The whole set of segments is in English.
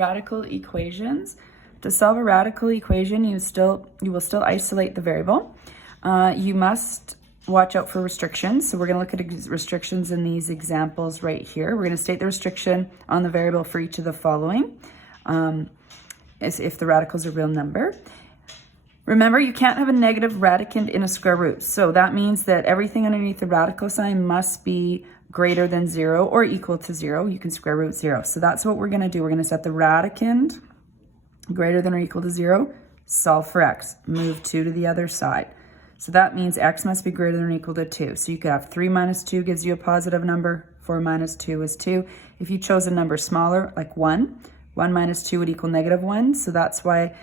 Radical equations. To solve a radical equation, you will still isolate the variable. You must watch out for restrictions. So we're going to look at restrictions in these examples right here. We're going to state the restriction on the variable for each of the following, as if the radical is a real number. Remember, you can't have a negative radicand in a square root. So that means that everything underneath the radical sign must be greater than 0 or equal to 0. You can square root 0. So that's what we're going to do. We're going to set the radicand greater than or equal to 0, solve for x, move 2 to the other side. So that means x must be greater than or equal to 2. So you could have 3 minus 2 gives you a positive number, 4 minus 2 is 2. If you chose a number smaller, like 1 minus 2 would equal negative 1. So that's why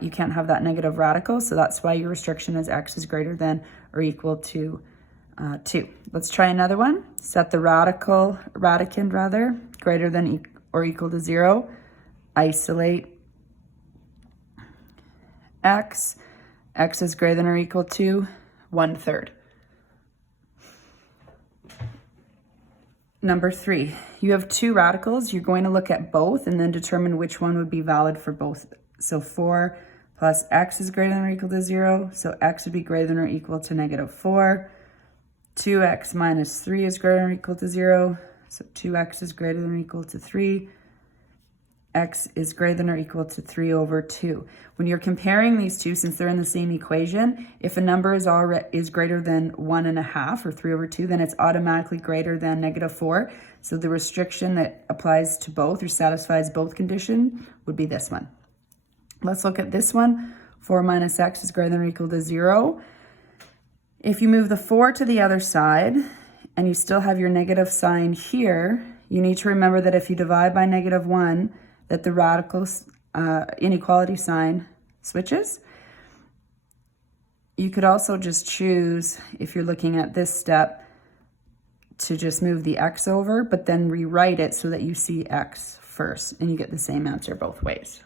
you can't have that negative radical. So that's why your restriction is x is greater than or equal to 2. Let's try another one. Set the radicand greater than or equal to 0. Isolate x. X is greater than or equal to 1/3. Number 3, you have two radicals. You're going to look at both and then determine which one would be valid for both. So 4 plus x is greater than or equal to 0. So x would be greater than or equal to -4. 2x minus 3 is greater than or equal to 0. So 2x is greater than or equal to 3. X is greater than or equal to 3 over 2. When you're comparing these two, since they're in the same equation, if a number is greater than 1.5 or 3 over 2, then it's automatically greater than -4. So the restriction that applies to both or satisfies both conditions would be this one. Let's look at this one. 4 minus x is greater than or equal to 0. If you move the 4 to the other side and you still have your negative sign here, you need to remember that if you divide by -1, that the radical inequality sign switches. You could also just choose, if you're looking at this step, to just move the x over, but then rewrite it so that you see x first, and you get the same answer both ways.